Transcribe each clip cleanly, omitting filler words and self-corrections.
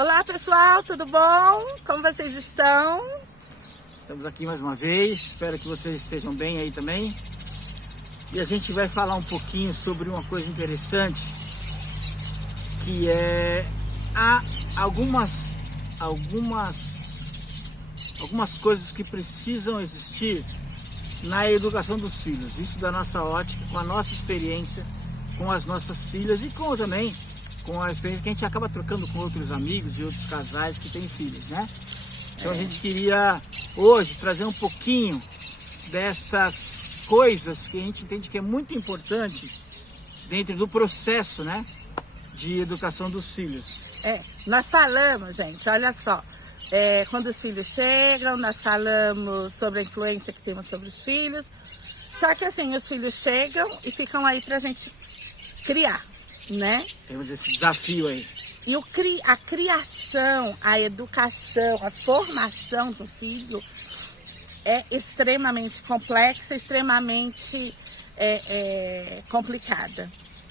Olá pessoal, tudo bom? Como vocês estão? Estamos aqui mais uma vez, espero que vocês estejam bem aí também. E a gente vai falar um pouquinho sobre uma coisa interessante, que é algumas coisas que precisam existir na educação dos filhos. Isso da nossa ótica, com a nossa experiência, com as nossas filhas e também com a experiência que a gente acaba trocando com outros amigos e outros casais que têm filhos, né? Então a gente queria hoje trazer um pouquinho destas coisas que a gente entende que é muito importante dentro do processo, né, de educação dos filhos. Nós falamos, gente, olha só, quando os filhos chegam, nós falamos sobre a influência que temos sobre os filhos, só que assim, os filhos chegam e ficam aí pra gente criar, né? Temos esse desafio aí. E a criação, a educação, a formação de um filho é extremamente complexa, extremamente complicada,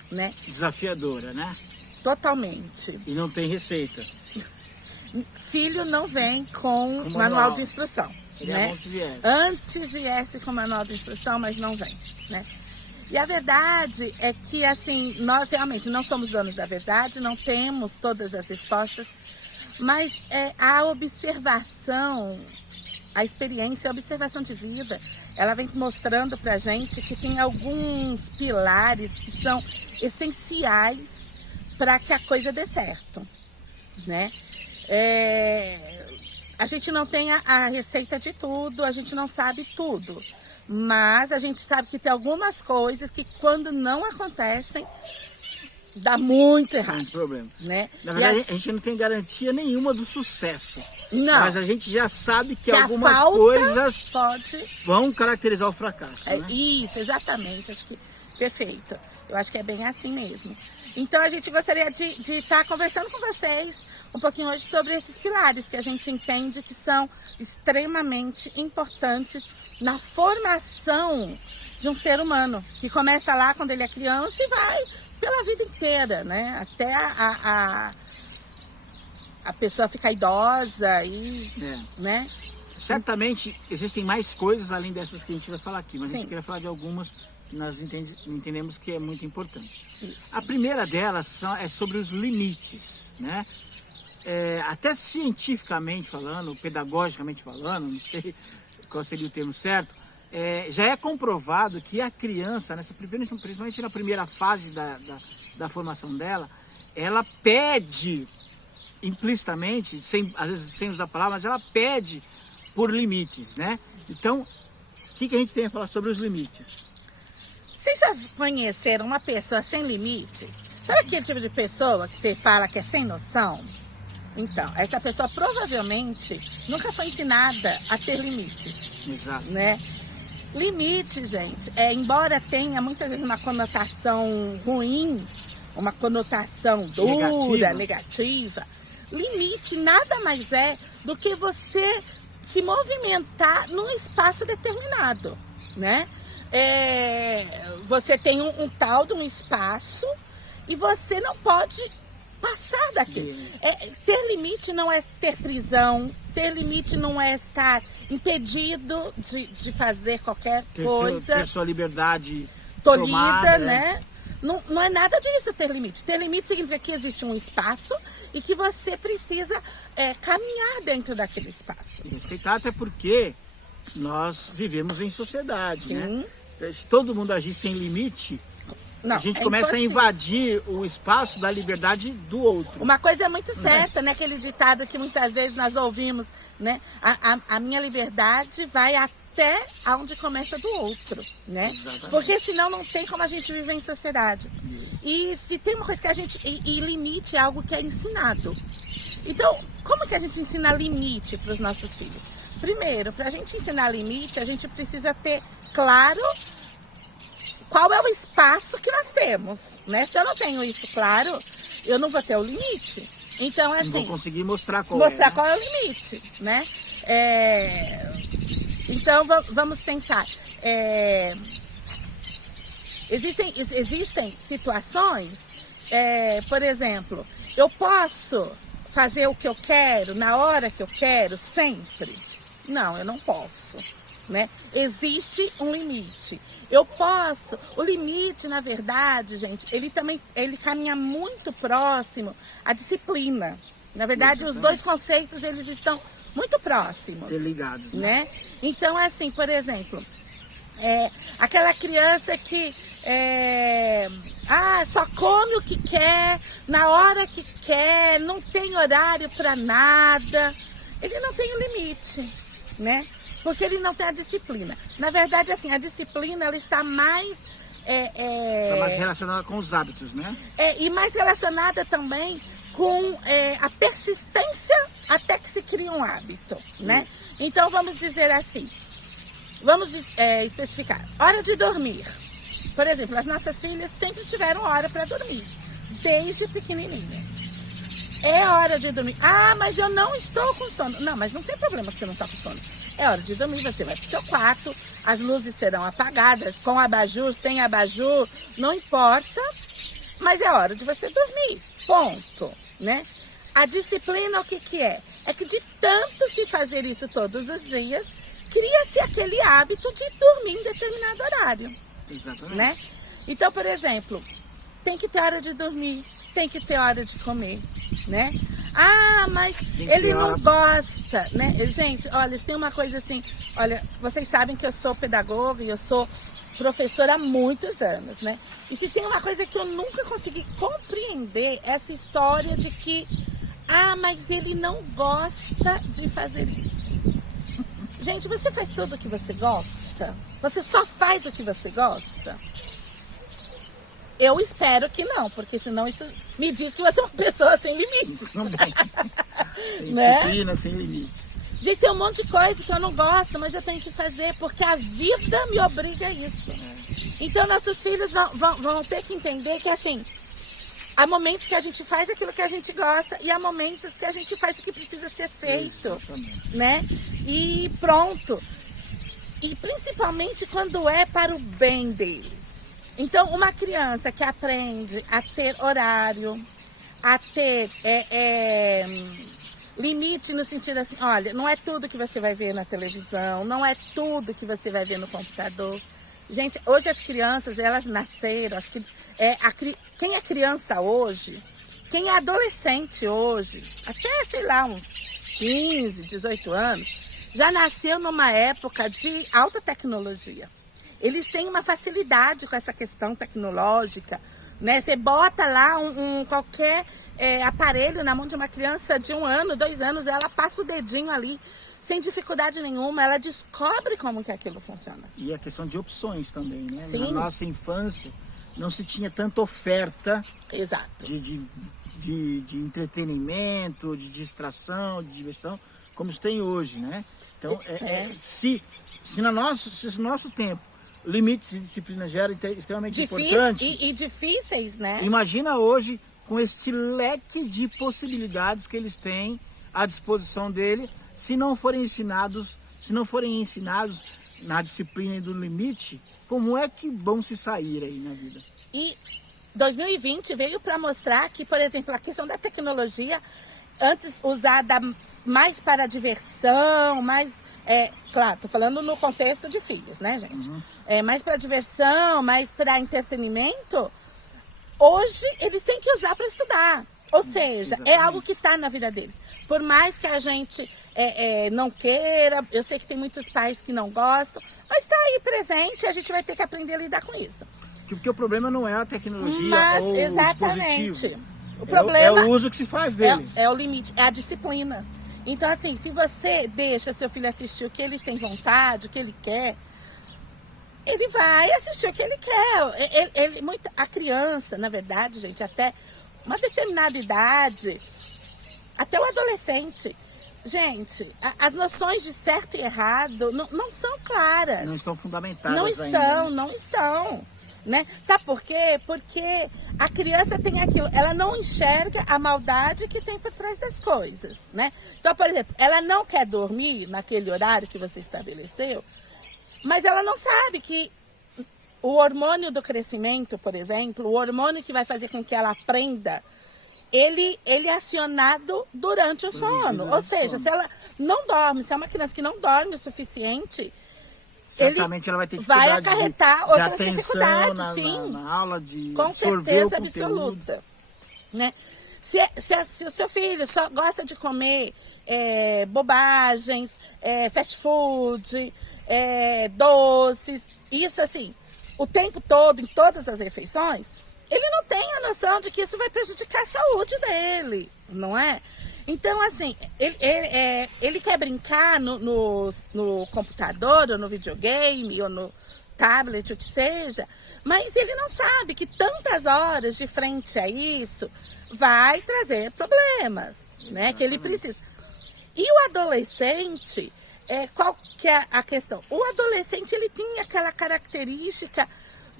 né? Desafiadora, né? Totalmente. E não tem receita. Filho não vem com manual de instrução, né? Antes viesse com manual de instrução, mas não vem, né? E a verdade é que, assim, nós realmente não somos donos da verdade, não temos todas as respostas, mas a observação, a experiência, a observação de vida, ela vem mostrando pra gente que tem alguns pilares que são essenciais para que a coisa dê certo, né? A gente não tem a receita de tudo, a gente não sabe tudo. Mas a gente sabe que tem algumas coisas que quando não acontecem, dá muito errado. Muito problema. Né? Na verdade, a gente não tem garantia nenhuma do sucesso. Não. Mas a gente já sabe que algumas coisas vão caracterizar o fracasso. Né? Isso, exatamente. Acho que perfeito. Eu acho que é bem assim mesmo. Então a gente gostaria de estar conversando com vocês um pouquinho hoje sobre esses pilares que a gente entende que são extremamente importantes na formação de um ser humano, que começa lá quando ele é criança e vai pela vida inteira, né? Até a pessoa ficar idosa e, né? Certamente existem mais coisas além dessas que a gente vai falar aqui, mas Sim. a gente queria falar de algumas que nós entendemos que é muito importante. Isso. A primeira delas é sobre os limites, né? Até cientificamente falando, pedagogicamente falando, não sei qual seria o termo certo, já é comprovado que a criança, principalmente na primeira fase da formação dela, ela pede implicitamente, às vezes sem usar a palavra, mas ela pede por limites, né? Então, o que a gente tem a falar sobre os limites? Vocês já conheceram uma pessoa sem limite? Sabe aquele tipo de pessoa que você fala que é sem noção? Então, essa pessoa provavelmente nunca foi ensinada a ter limites. Exato. Né? Limite, gente, embora tenha muitas vezes uma conotação ruim, uma conotação dura, negativa, limite nada mais é do que você se movimentar num espaço determinado, né? Você tem um tal de um espaço e você não pode passar daquilo. Ter limite não é ter prisão, ter limite não é estar impedido de fazer qualquer coisa. Ter sua liberdade tolhida, tomada, né? Não é nada disso ter limite. Ter limite significa que existe um espaço e que você precisa caminhar dentro daquele espaço. Respeitar, até porque nós vivemos em sociedade, Sim. né? Se todo mundo agir sem limite, não, a gente começa a invadir o espaço da liberdade do outro. Uma coisa é muito certa, né? Aquele ditado que muitas vezes nós ouvimos, né? A minha liberdade vai até onde começa do outro, né? Exatamente. Porque senão não tem como a gente viver em sociedade. E se tem uma coisa que a gente... E limite é algo que é ensinado. Então, como que a gente ensina limite para os nossos filhos? Primeiro, para a gente ensinar limite, a gente precisa ter claro qual é o espaço que nós temos, né? Se eu não tenho isso claro, eu não vou ter o limite. Então, assim... Não vou conseguir mostrar qual qual é o limite, né? Então, vamos pensar. Existem situações, por exemplo, eu posso fazer o que eu quero, na hora que eu quero, sempre? Não, eu não posso, né? Existe um limite. Eu posso, o limite, na verdade, gente, ele caminha muito próximo à disciplina. Na verdade, os dois conceitos, eles estão muito próximos. Ligados, né? Então, assim, por exemplo, aquela criança que só come o que quer, na hora que quer, não tem horário para nada, ele não tem o limite, né? Porque ele não tem a disciplina. Na verdade, assim, a disciplina, ela está mais... Está mais relacionada com os hábitos, né? E mais relacionada também com a persistência até que se cria um hábito, né? Então, vamos dizer assim, vamos especificar. Hora de dormir. Por exemplo, as nossas filhas sempre tiveram hora para dormir, desde pequenininhas. É hora de dormir. Ah, mas eu não estou com sono. Não, mas não tem problema se você não está com sono. É hora de dormir, você vai para o seu quarto, as luzes serão apagadas, com abajur, sem abajur, não importa, mas é hora de você dormir, ponto, né? A disciplina, o que que é? É que de tanto se fazer isso todos os dias, cria-se aquele hábito de dormir em determinado horário. Exatamente. Né? Então, por exemplo, tem que ter hora de dormir, tem que ter hora de comer, né? Ah, mas ele não gosta, né? Gente, olha, tem uma coisa assim, olha, vocês sabem que eu sou pedagoga e eu sou professora há muitos anos, né? E se tem uma coisa que eu nunca consegui compreender, essa história de que, mas ele não gosta de fazer isso. Gente, você faz tudo o que você gosta? Você só faz o que você gosta? Eu espero que não, porque senão isso me diz que você é uma pessoa sem limites. Não tem. Disciplina, sem limites. Gente, tem um monte de coisa que eu não gosto, mas eu tenho que fazer, porque a vida me obriga a isso. Então, nossos filhos vão ter que entender que, assim, há momentos que a gente faz aquilo que a gente gosta e há momentos que a gente faz o que precisa ser feito. Exatamente. Né? E pronto. E principalmente quando é para o bem deles. Então, uma criança que aprende a ter horário, a ter limite no sentido assim, olha, não é tudo que você vai ver na televisão, não é tudo que você vai ver no computador. Gente, hoje as crianças, elas nasceram, quem é criança hoje, quem é adolescente hoje, até, sei lá, uns 15, 18 anos, já nasceu numa época de alta tecnologia. Eles têm uma facilidade com essa questão tecnológica, né? Você bota lá qualquer aparelho na mão de uma criança de 1 ano, 2 anos, ela passa o dedinho ali, sem dificuldade nenhuma, ela descobre como que aquilo funciona. E a questão de opções também, né? Sim. Na nossa infância, não se tinha tanta oferta. Exato. De entretenimento, de distração, de diversão, como se tem hoje, né? Então, se no nosso tempo, limites e disciplina já eram extremamente importantes. E difíceis, né? Imagina hoje, com este leque de possibilidades que eles têm à disposição dele, se não forem ensinados na disciplina e do limite, como é que vão se sair aí na vida? E 2020 veio para mostrar que, por exemplo, a questão da tecnologia, antes usada mais para diversão, claro, estou falando no contexto de filhos, né, gente? Mais para diversão, mais para entretenimento, hoje eles têm que usar para estudar. Ou seja, Exatamente. É algo que está na vida deles. Por mais que a gente não queira, eu sei que tem muitos pais que não gostam, mas está aí presente, a gente vai ter que aprender a lidar com isso. Porque o problema não é a tecnologia ou exatamente. o dispositivo. O problema é o uso que se faz dele. É o limite, é a disciplina. Então, assim, se você deixa seu filho assistir o que ele tem vontade, o que ele quer, ele vai assistir o que ele quer. A criança, na verdade, gente, até uma determinada idade, até o adolescente, gente, as noções de certo e errado não são claras. Não estão fundamentadas Não estão. Né? Sabe por quê? Porque a criança tem aquilo, ela não enxerga a maldade que tem por trás das coisas, né? Então, por exemplo, ela não quer dormir naquele horário que você estabeleceu, mas ela não sabe que o hormônio do crescimento, por exemplo, o hormônio que vai fazer com que ela aprenda, ele é acionado durante o sono. Ou seja, se ela não dorme, se é uma criança que não dorme o suficiente, certamente ela vai ter que vai acarretar outras dificuldades, sim. Na aula de com certeza absoluta. Né? Se o seu filho só gosta de comer bobagens, fast food, doces, isso assim, o tempo todo, em todas as refeições, ele não tem a noção de que isso vai prejudicar a saúde dele, não é? Então, assim, ele quer brincar no computador, ou no videogame, ou no tablet, o que seja, mas ele não sabe que tantas horas de frente a isso vai trazer problemas, né? Que ele precisa. E o adolescente, qual que é a questão? O adolescente, ele tem aquela característica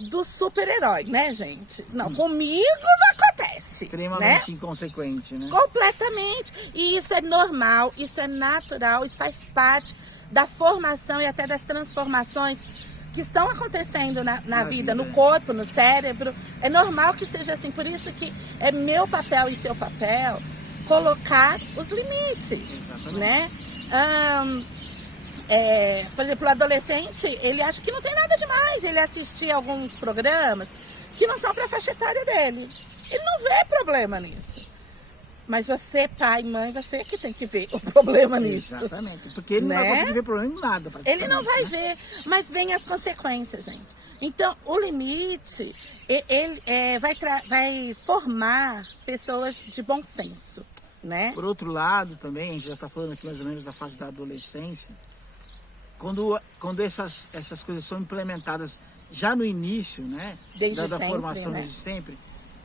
do super-herói, né, gente? Não, comigo não acontece. Extremamente inconsequente, né? Completamente. E isso é normal, isso é natural, isso faz parte da formação e até das transformações que estão acontecendo na vida, no corpo, no cérebro. É normal que seja assim. Por isso que é meu papel e seu papel colocar os limites. Exatamente. Né? Por exemplo, o adolescente, ele acha que não tem nada demais ele assistir alguns programas que não são para a faixa etária dele. Ele não vê problema nisso. Mas você, pai, mãe, você que tem que ver o problema nisso. Exatamente, porque ele não vai conseguir ver problema em nada. Ele não vai ver, mas vem as consequências, gente. Então, o limite, ele vai formar pessoas de bom senso, né? Por outro lado, também, a gente já está falando aqui mais ou menos da fase da adolescência, quando essas coisas são implementadas já no início, né? Desde da sempre, formação, né? desde sempre,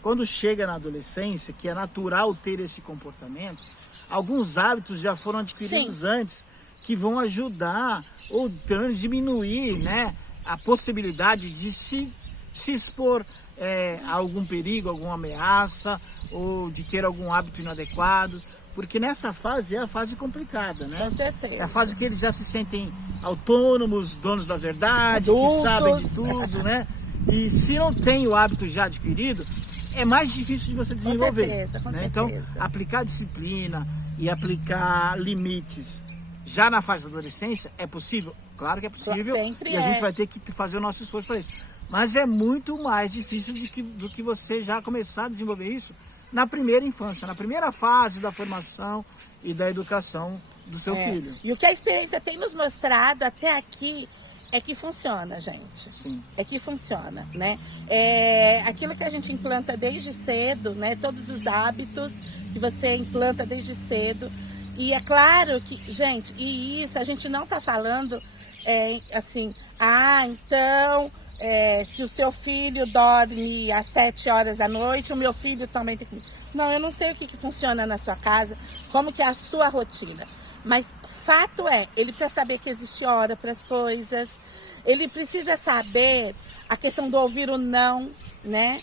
quando chega na adolescência, que é natural ter esse comportamento, alguns hábitos já foram adquiridos Sim. antes, que vão ajudar, ou pelo menos diminuir, né, a possibilidade de se expor a algum perigo, alguma ameaça, ou de ter algum hábito inadequado. Porque nessa fase é a fase complicada, né? Com certeza. É a fase que eles já se sentem autônomos, donos da verdade, adultos, que sabem de tudo, né? E se não tem o hábito já adquirido, é mais difícil de você desenvolver. Com certeza, com certeza. Então, aplicar disciplina e aplicar limites já na fase da adolescência é possível? Claro que é possível. Sempre e a gente vai ter que fazer o nosso esforço para isso. Mas é muito mais difícil do que você já começar a desenvolver isso na primeira infância, na primeira fase da formação e da educação do seu filho. E o que a experiência tem nos mostrado até aqui é que funciona, gente. Sim. É que funciona, né? Aquilo que a gente implanta desde cedo, né? Todos os hábitos que você implanta desde cedo. E é claro que, gente, e isso a gente não tá falando assim, então... se o seu filho dorme às 7 horas da noite, o meu filho também tem que... Não, eu não sei o que funciona na sua casa, como que é a sua rotina. Mas fato ele precisa saber que existe hora para as coisas, ele precisa saber a questão do ouvir o não, né?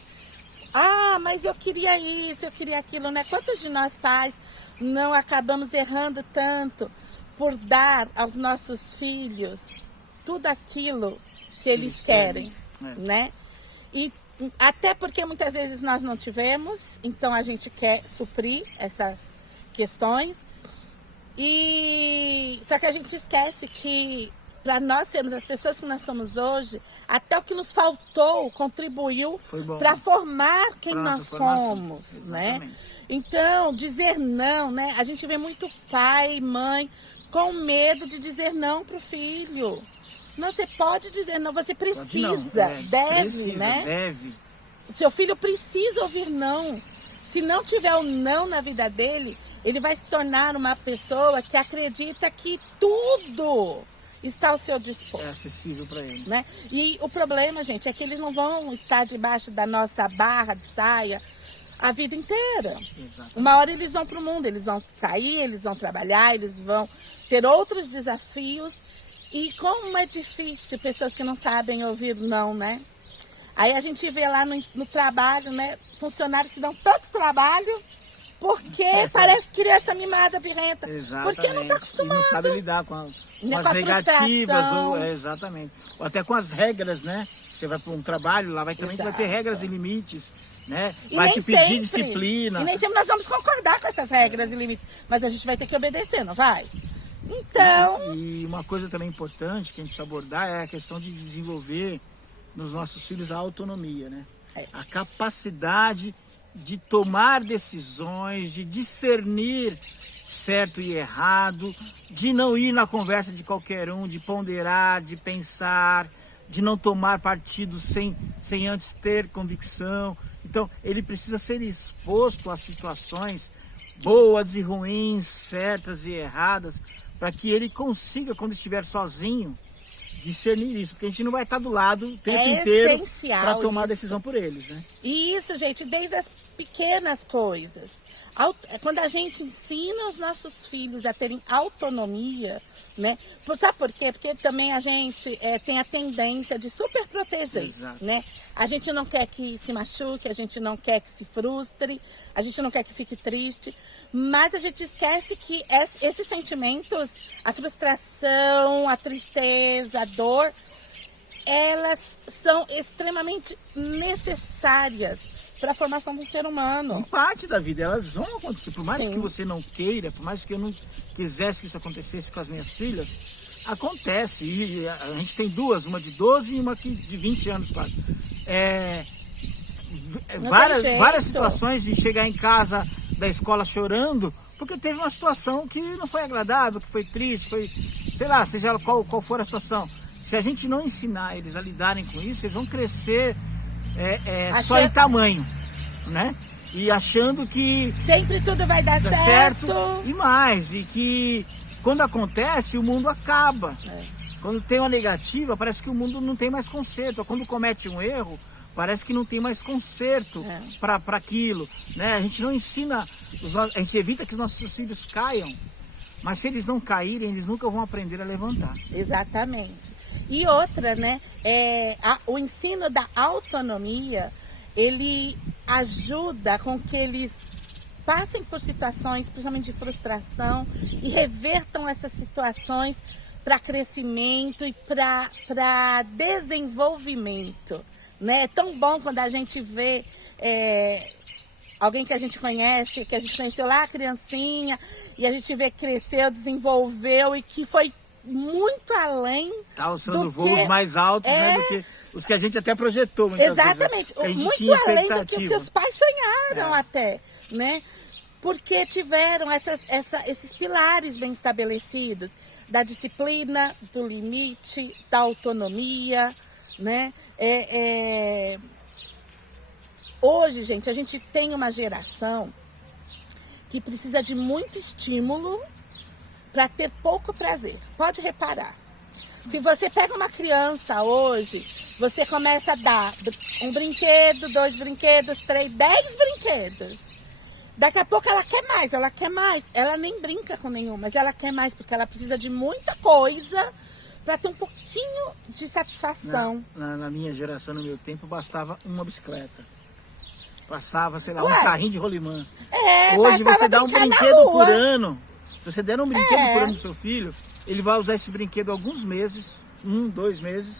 Ah, mas eu queria isso, eu queria aquilo, né? Quantos de nós pais não acabamos errando tanto por dar aos nossos filhos tudo aquilo que eles querem, né? E até porque muitas vezes nós não tivemos, então a gente quer suprir essas questões. E só que a gente esquece que para nós sermos as pessoas que nós somos hoje, até o que nos faltou contribuiu para formar quem nós somos, né? Então, dizer não, né? A gente vê muito pai e mãe com medo de dizer não para o filho. Não, você pode dizer não, você precisa, deve. O seu filho precisa ouvir não. Se não tiver o não na vida dele, ele vai se tornar uma pessoa que acredita que tudo está ao seu dispor. É acessível para ele. Né? E o problema, gente, é que eles não vão estar debaixo da nossa barra de saia a vida inteira. Exatamente. Uma hora eles vão para o mundo, eles vão sair, eles vão trabalhar, eles vão ter outros desafios. E como é difícil pessoas que não sabem ouvir não, né? Aí a gente vê lá no trabalho, né? Funcionários que dão tanto trabalho porque parece criança mimada, birrenta. Exatamente. Porque não está acostumado. E não sabe lidar com as negativas. Exatamente. Ou até com as regras, né? Você vai para um trabalho, lá vai ter regras e limites. né? E Vai nem te pedir sempre, disciplina. E nem sempre nós vamos concordar com essas regras e limites, mas a gente vai ter que obedecer, não vai? Então... E uma coisa também importante que a gente precisa abordar é a questão de desenvolver nos nossos filhos a autonomia, né? A capacidade de tomar decisões, de discernir certo e errado, de não ir na conversa de qualquer um, de ponderar, de pensar, de não tomar partido sem antes ter convicção. Então, ele precisa ser exposto a situações boas e ruins, certas e erradas, para que ele consiga, quando estiver sozinho, discernir isso, porque a gente não vai estar do lado o tempo inteiro para tomar decisão por eles, né? E isso, gente, desde as pequenas coisas. Quando a gente ensina os nossos filhos a terem autonomia, né? Sabe por quê? Porque também a gente tem a tendência de super proteger, né? A gente não quer que se machuque, a gente não quer que se frustre, a gente não quer que fique triste, mas a gente esquece que esses sentimentos, a frustração, a tristeza, a dor, elas são extremamente necessárias para a formação do ser humano. Em parte da vida, elas vão acontecer. Por mais que você não queira, por mais que eu não quisesse que isso acontecesse com as minhas filhas, acontece. E a gente tem duas, uma de 12 e uma de 20 anos quase. Várias situações de chegar em casa da escola chorando, porque teve uma situação que não foi agradável, que foi triste, foi, sei lá, seja qual for a situação. Se a gente não ensinar eles a lidarem com isso, eles vão crescer só em tamanho, né? E achando que sempre tudo vai dar certo. E mais, e que quando acontece, o mundo acaba. Quando tem uma negativa, parece que o mundo não tem mais conserto. Quando comete um erro, parece que não tem mais conserto para aquilo, né? A gente não ensina, a gente evita que os nossos filhos caiam, mas se eles não caírem, eles nunca vão aprender a levantar. Exatamente. E outra, né? O ensino da autonomia, ele ajuda com que eles passem por situações, principalmente de frustração, e revertam essas situações para crescimento e para desenvolvimento, né? É tão bom quando a gente vê alguém que a gente conhece, que a gente conheceu lá criancinha, e a gente vê que cresceu, desenvolveu e que foi muito além. Tá alçando voos mais altos, né, do que os que a gente até projetou muitas exatamente, vezes, né? muito além do que os pais sonharam até, né? Porque tiveram esses pilares bem estabelecidos, da disciplina, do limite, da autonomia, né? Hoje, gente, a gente tem uma geração que precisa de muito estímulo para ter pouco prazer. Pode reparar. Se você pega uma criança hoje, você começa a dar um brinquedo, 2 brinquedos, 3, 10 brinquedos. Daqui a pouco ela quer mais, ela quer mais. Ela nem brinca com nenhum, mas ela quer mais, porque ela precisa de muita coisa para ter um pouquinho de satisfação. Na minha geração, no meu tempo, bastava uma bicicleta. Passava, sei lá, um carrinho de rolimã. Hoje você dá um brinquedo por ano. Se você der um brinquedo por ano pro seu filho, ele vai usar esse brinquedo alguns meses, 1, 2 meses.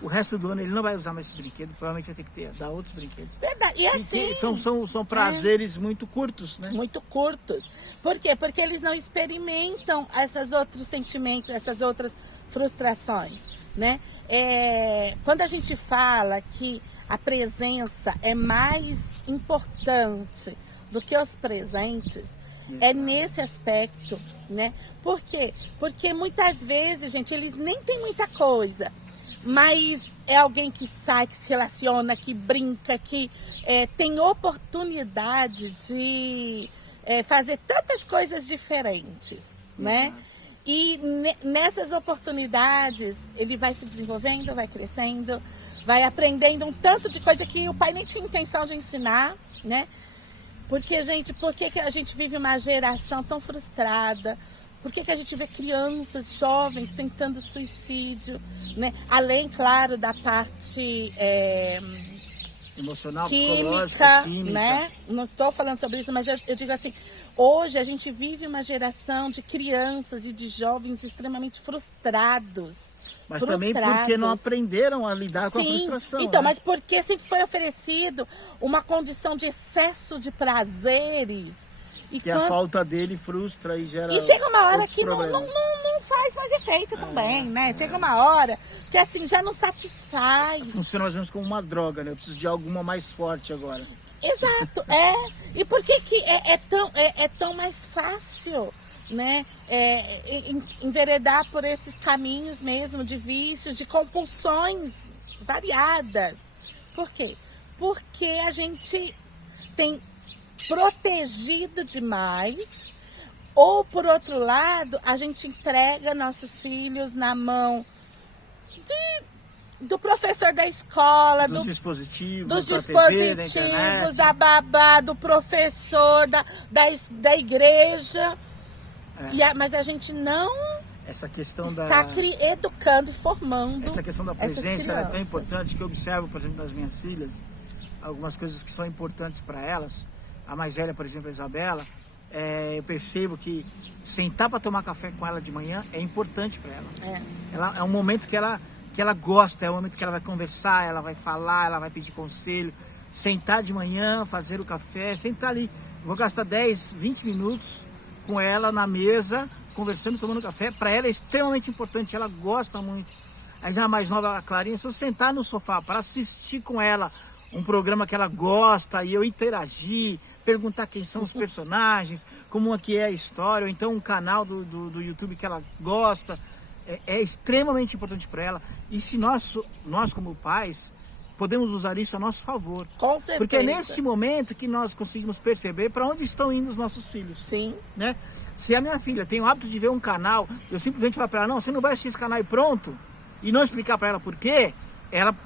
O resto do ano ele não vai usar mais esse brinquedo, provavelmente vai ter que dar outros brinquedos. Verdade. E assim... São prazeres muito curtos, né? Muito curtos. Por quê? Porque eles não experimentam esses outros sentimentos, essas outras frustrações, né? Quando a gente fala que a presença é mais importante do que os presentes, é nesse aspecto, né? Por quê? Porque muitas vezes, gente, eles nem têm muita coisa, mas é alguém que sai, que se relaciona, que brinca, que tem oportunidade de fazer tantas coisas diferentes, né? E nessas oportunidades, ele vai se desenvolvendo, vai crescendo, vai aprendendo um tanto de coisa que o pai nem tinha intenção de ensinar, né? Porque, gente, por que a gente vive uma geração tão frustrada? Por que a gente vê crianças, jovens tentando suicídio, né? Além, claro, da parte emocional, química, psicológica, química, né? Não estou falando sobre isso, mas eu digo assim, Hoje a gente vive uma geração de crianças e de jovens extremamente frustrados. Mas também porque não aprenderam a lidar com a frustração. Então, né? mas porque sempre foi oferecido uma condição de excesso de prazeres. E que a falta dele frustra e gera. E chega uma hora que não faz mais efeito também, né? Chega uma hora que assim já não satisfaz. Funciona mais ou menos como uma droga, né? Eu preciso de alguma mais forte agora. Exato, E por que é tão mais fácil, né? Enveredar por esses caminhos mesmo de vícios, de compulsões variadas. Por quê? Porque a gente tem protegido demais, ou por outro lado, a gente entrega nossos filhos na mão do professor da escola, dos dispositivos, da babá, do professor, da igreja. Mas a gente não essa questão está educando, formando. Essa questão da presença é tão importante que eu observo, por exemplo, das minhas filhas, algumas coisas que são importantes para elas. A mais velha, por exemplo, a Isabela, eu percebo que sentar para tomar café com ela de manhã é importante para ela. É um momento que ela gosta, é um momento que ela vai conversar, ela vai falar, ela vai pedir conselho. Sentar de manhã, fazer o café, sentar ali. Vou gastar 10, 20 minutos com ela na mesa, conversando, tomando café. Para ela é extremamente importante, ela gosta muito. Aí já a mais nova, a Clarinha, se eu sentar no sofá para assistir com ela um programa que ela gosta e eu interagir, perguntar quem são os personagens, como que é a história, ou então um canal do YouTube que ela gosta, é extremamente importante para ela. E se nós como pais podemos usar isso a nosso favor. Com certeza. Porque é nesse momento que nós conseguimos perceber para onde estão indo os nossos filhos. Sim. Né? Se a minha filha tem o hábito de ver um canal, eu simplesmente falo para ela, não, você não vai assistir esse canal e pronto, e não explicar para ela por quê, ela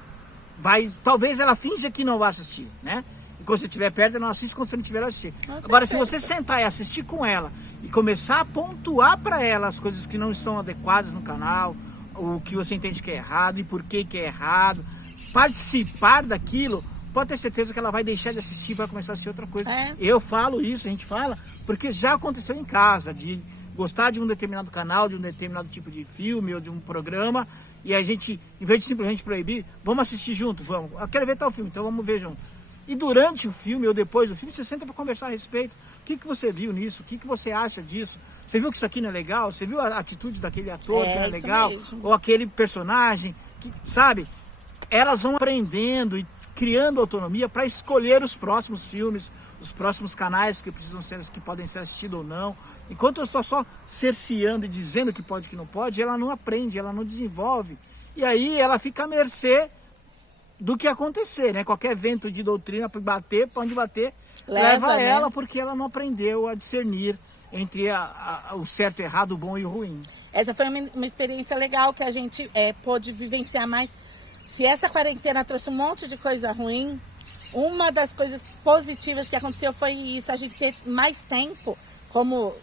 talvez ela finja que não vai assistir, né? E quando você estiver perto, ela não assiste quando você não estiver assistindo. Agora, se você sentar e assistir com ela e começar a pontuar para ela as coisas que não estão adequadas no canal, o que você entende que é errado e por que é errado, participar daquilo, pode ter certeza que ela vai deixar de assistir e vai começar a assistir outra coisa. Eu falo isso, a gente fala, porque já aconteceu em casa, de gostar de um determinado canal, de um determinado tipo de filme ou de um programa, e a gente, em vez de simplesmente proibir, vamos assistir junto, vamos. Eu quero ver tal filme, então vamos ver junto. E durante o filme ou depois do filme, você senta para conversar a respeito. O que você viu nisso? O que você acha disso? Você viu que isso aqui não é legal? Você viu a atitude daquele ator que não é legal? Ou aquele personagem, que, sabe? Elas vão aprendendo e criando autonomia para escolher os próximos filmes, os próximos canais que podem ser assistidos ou não. Enquanto eu estou só cerceando e dizendo que pode e que não pode, ela não aprende, ela não desenvolve. E aí ela fica à mercê do que acontecer, né? Qualquer vento de doutrina para bater, para onde bater, leva ela, né? Porque ela não aprendeu a discernir entre o certo, errado, o bom e o ruim. Essa foi uma experiência legal que a gente pôde vivenciar mais. Se essa quarentena trouxe um monte de coisa ruim, uma das coisas positivas que aconteceu foi isso, a gente ter mais tempo, como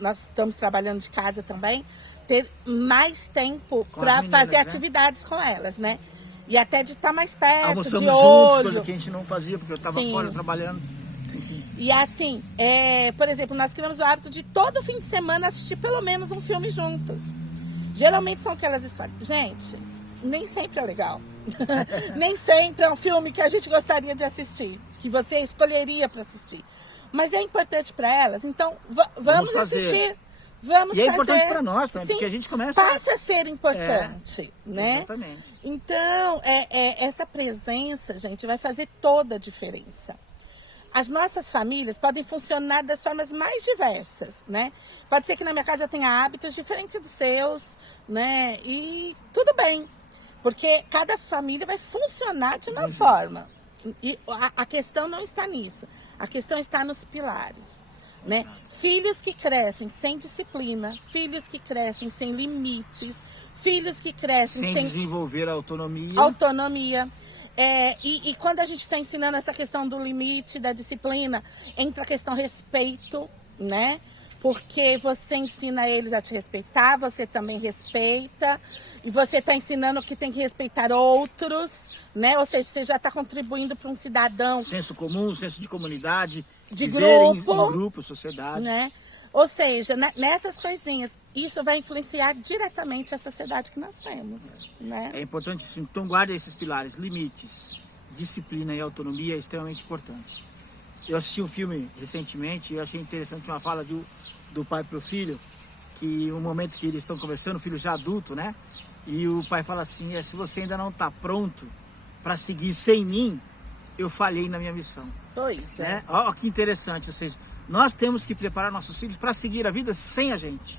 nós estamos trabalhando de casa também, ter mais tempo para fazer atividades com elas, né? E até de estar mais perto, almoçamos de olho. Juntos, coisa que a gente não fazia, porque eu estava fora trabalhando. Enfim. E assim, por exemplo, nós criamos o hábito de todo fim de semana assistir pelo menos um filme juntos. Geralmente são aquelas histórias. Gente, nem sempre é legal. Nem sempre é um filme que a gente gostaria de assistir, que você escolheria para assistir. Mas é importante para elas, então vamos assistir. Vamos fazer. Importante para nós também, porque a gente começa... Passa a ser importante, né? Exatamente. Então, essa presença, gente, vai fazer toda a diferença. As nossas famílias podem funcionar das formas mais diversas, né? Pode ser que na minha casa eu tenha hábitos diferentes dos seus, né? E tudo bem, porque cada família vai funcionar de uma forma. E a questão não está nisso, a questão está nos pilares. Né? Filhos que crescem sem disciplina, filhos que crescem sem limites, filhos que crescem sem desenvolver a autonomia. E quando a gente está ensinando essa questão do limite, da disciplina, entra a questão respeito, né? Porque você ensina eles a te respeitar, você também respeita, e você está ensinando que tem que respeitar outros, né? Ou seja, você já está contribuindo para um cidadão. Senso comum, senso de comunidade, de grupo, sociedade. Né? Ou seja, nessas coisinhas, isso vai influenciar diretamente a sociedade que nós temos. Né? É importante, sim. Então guarde esses pilares, limites, disciplina e autonomia é extremamente importante. Eu assisti um filme recentemente e eu achei interessante uma fala do pai para o filho, que o momento que eles estão conversando, o filho já adulto, né? E o pai fala assim, se você ainda não está pronto para seguir sem mim, eu falhei na minha missão. Pois é. Né? Olha que interessante, ou seja, nós temos que preparar nossos filhos para seguir a vida sem a gente.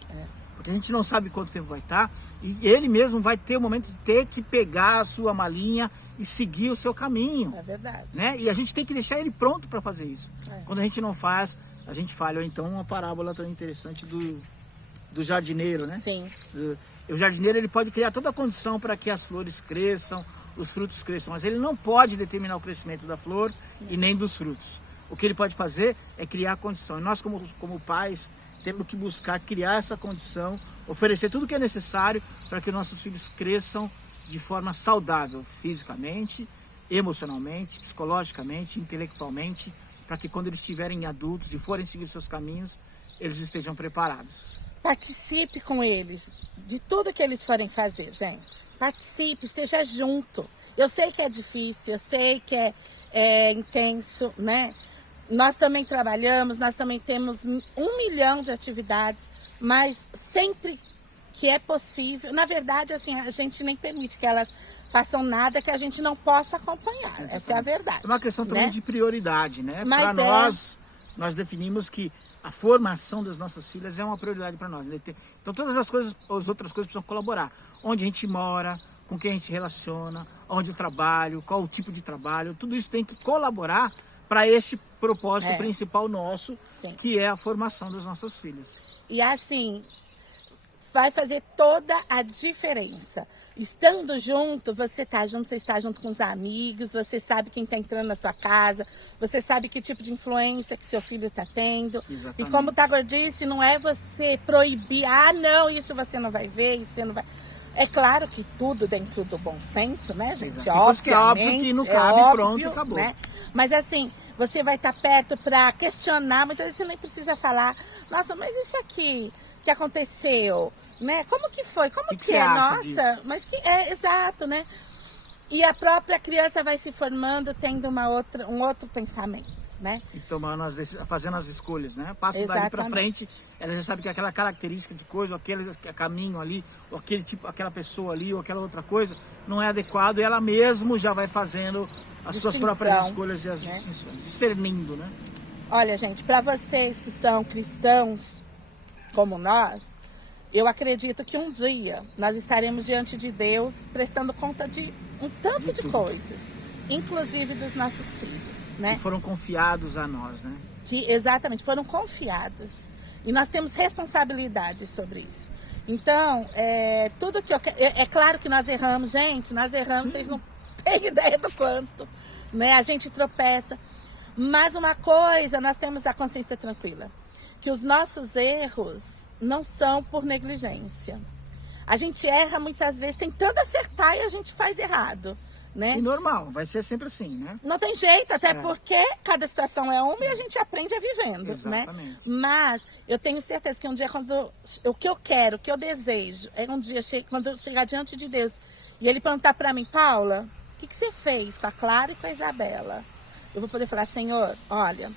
Porque a gente não sabe quanto tempo vai estar, e ele mesmo vai ter o momento de ter que pegar a sua malinha e seguir o seu caminho. É verdade. Né? E a gente tem que deixar ele pronto para fazer isso. Quando a gente não faz, a gente falha. Ou então uma parábola tão interessante do jardineiro, né? Sim. O jardineiro, ele pode criar toda a condição para que as flores cresçam, os frutos cresçam, mas ele não pode determinar o crescimento da flor e nem dos frutos. O que ele pode fazer é criar a condição. E nós, como pais, temos que buscar criar essa condição, oferecer tudo o que é necessário para que nossos filhos cresçam de forma saudável, fisicamente, emocionalmente, psicologicamente, intelectualmente, para que quando eles estiverem adultos e forem seguir seus caminhos, eles estejam preparados. Participe com eles de tudo que eles forem fazer, gente. Participe, esteja junto. Eu sei que é difícil, eu sei que é intenso, né? Nós também trabalhamos, nós também temos 1 milhão de atividades, mas sempre que é possível, na verdade, assim, a gente nem permite que elas façam nada que a gente não possa acompanhar. Exatamente. Essa é a verdade. É uma questão também, né, de prioridade, né? Para nós definimos que a formação das nossas filhas é uma prioridade para nós. Então todas as outras coisas precisam colaborar. Onde a gente mora, com quem a gente relaciona, onde eu trabalho, qual o tipo de trabalho, tudo isso tem que colaborar para este propósito principal nosso, sim, que é a formação das nossas filhas. E assim, vai fazer toda a diferença. Estando junto, você está junto com os amigos, você sabe quem está entrando na sua casa, você sabe que tipo de influência que seu filho está tendo. Exatamente. E como o Tagore disse, não é você proibir, não, isso você não vai ver, isso você não vai... É claro que tudo dentro do bom senso, né, gente? Obviamente, é óbvio que não cabe, óbvio, pronto, acabou. Né? Mas assim, você vai estar perto para questionar, muitas vezes você nem precisa falar, nossa, mas isso aqui que aconteceu, né? Como que foi? Como que é? Nossa, disso? Mas que é exato, né? E a própria criança vai se formando, tendo um outro pensamento, né? E fazendo as escolhas, né? Passa dali para frente, ela já sabe que aquela característica de coisa, ou aquele caminho ali, ou aquele tipo, aquela pessoa ali, ou aquela outra coisa, não é adequado, e ela mesmo já vai fazendo as suas próprias escolhas e as distinções, discernindo, né? Olha, gente, para vocês que são cristãos como nós, eu acredito que um dia nós estaremos diante de Deus prestando conta de um tanto de coisas, inclusive dos nossos filhos, né? Que foram confiados a nós, né? Que exatamente, foram confiados. E nós temos responsabilidade sobre isso. Então, tudo que eu quero... É claro que nós erramos, gente, nós erramos, vocês não têm ideia do quanto, né? A gente tropeça. Mas uma coisa, nós temos a consciência tranquila, que os nossos erros não são por negligência. A gente erra muitas vezes tentando acertar e a gente faz errado, né? E normal, vai ser sempre assim, né? Não tem jeito, até porque cada situação é uma e a gente aprende vivendo, exatamente, né? Mas eu tenho certeza que um dia, o que eu quero, o que eu desejo, é um dia quando eu chegar diante de Deus e Ele perguntar para mim, Paula, o que você fez com a Clara e com a Isabela? Eu vou poder falar, Senhor, olha,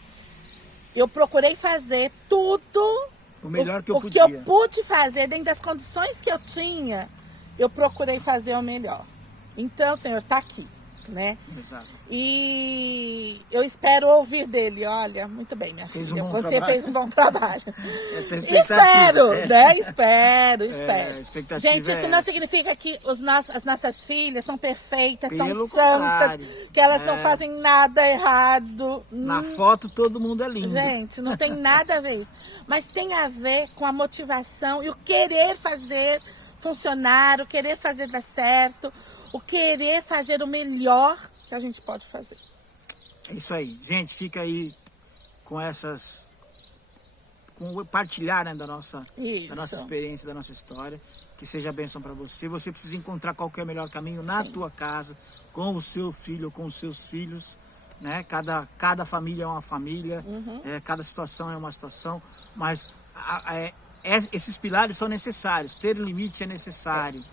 eu procurei fazer tudo o melhor que eu podia. O que eu pude fazer dentro das condições que eu tinha, eu procurei fazer o melhor. Então, Senhor, está aqui, né? Exato. E eu espero ouvir dele, olha, muito bem, minha filha, você fez um bom trabalho. Essa é a expectativa. Espero, né? Espero. A expectativa gente, isso não significa que as nossas filhas são perfeitas, pelo são santas, contrário, que elas não fazem nada errado. Na foto todo mundo é lindo. Gente, não tem nada a ver isso. Mas tem a ver com a motivação e o querer fazer funcionar, o querer fazer dar certo, o querer fazer o melhor que a gente pode fazer. É isso aí. Gente, fica aí com partilhar, né, da nossa Isso. experiência, da nossa história. Que seja bênção para você. Você precisa encontrar qual que é o melhor caminho na tua casa, com o seu filho, com os seus filhos. Né? Cada família é uma família, cada situação é uma situação, mas esses pilares são necessários. Ter limite é necessário,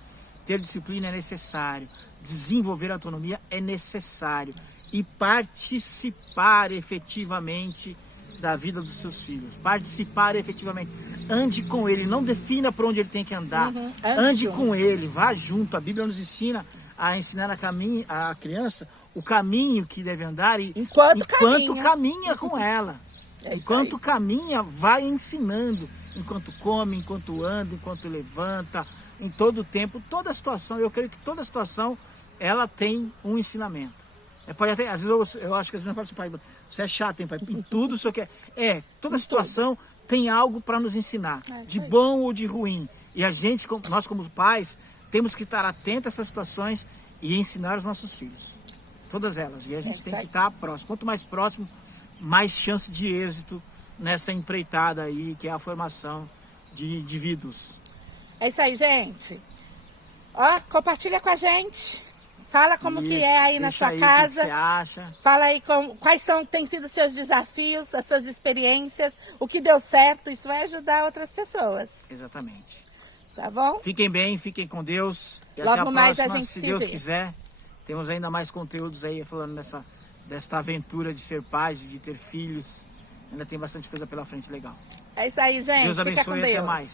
ter disciplina é necessário, desenvolver autonomia é necessário e participar efetivamente da vida dos seus filhos. Participar efetivamente. Ande com ele, não defina para onde ele tem que andar. Ande com ele, vá junto. A Bíblia nos ensina a ensinar a criança o caminho que deve andar e enquanto caminha com ela. Enquanto caminha, vai ensinando. Enquanto come, enquanto anda, enquanto levanta, em todo o tempo, toda situação. Eu creio que toda situação ela tem um ensinamento. Pode até, às vezes eu acho que as pessoas falam assim, pai, você é chato, hein, pai? Em tudo isso quer. Toda situação tem algo para nos ensinar, de bom ou de ruim. E nós como pais, temos que estar atentos a essas situações e ensinar os nossos filhos. Todas elas. E a gente tem que estar próximo. Quanto mais próximo, mais chance de êxito nessa empreitada aí, que é a formação de indivíduos. É isso aí, gente. Ó, compartilha com a gente. Fala como que é aí na sua casa. O que você acha? Fala aí quais têm sido os seus desafios, as suas experiências, o que deu certo. Isso vai ajudar outras pessoas. Exatamente. Tá bom? Fiquem bem, fiquem com Deus. E logo até a mais próxima, a gente se se Deus vê. quiser. Temos ainda mais conteúdos aí falando desta aventura de ser pais, de ter filhos. Ainda tem bastante coisa pela frente legal. É isso aí, gente. Deus abençoe Fica com e até Deus. mais.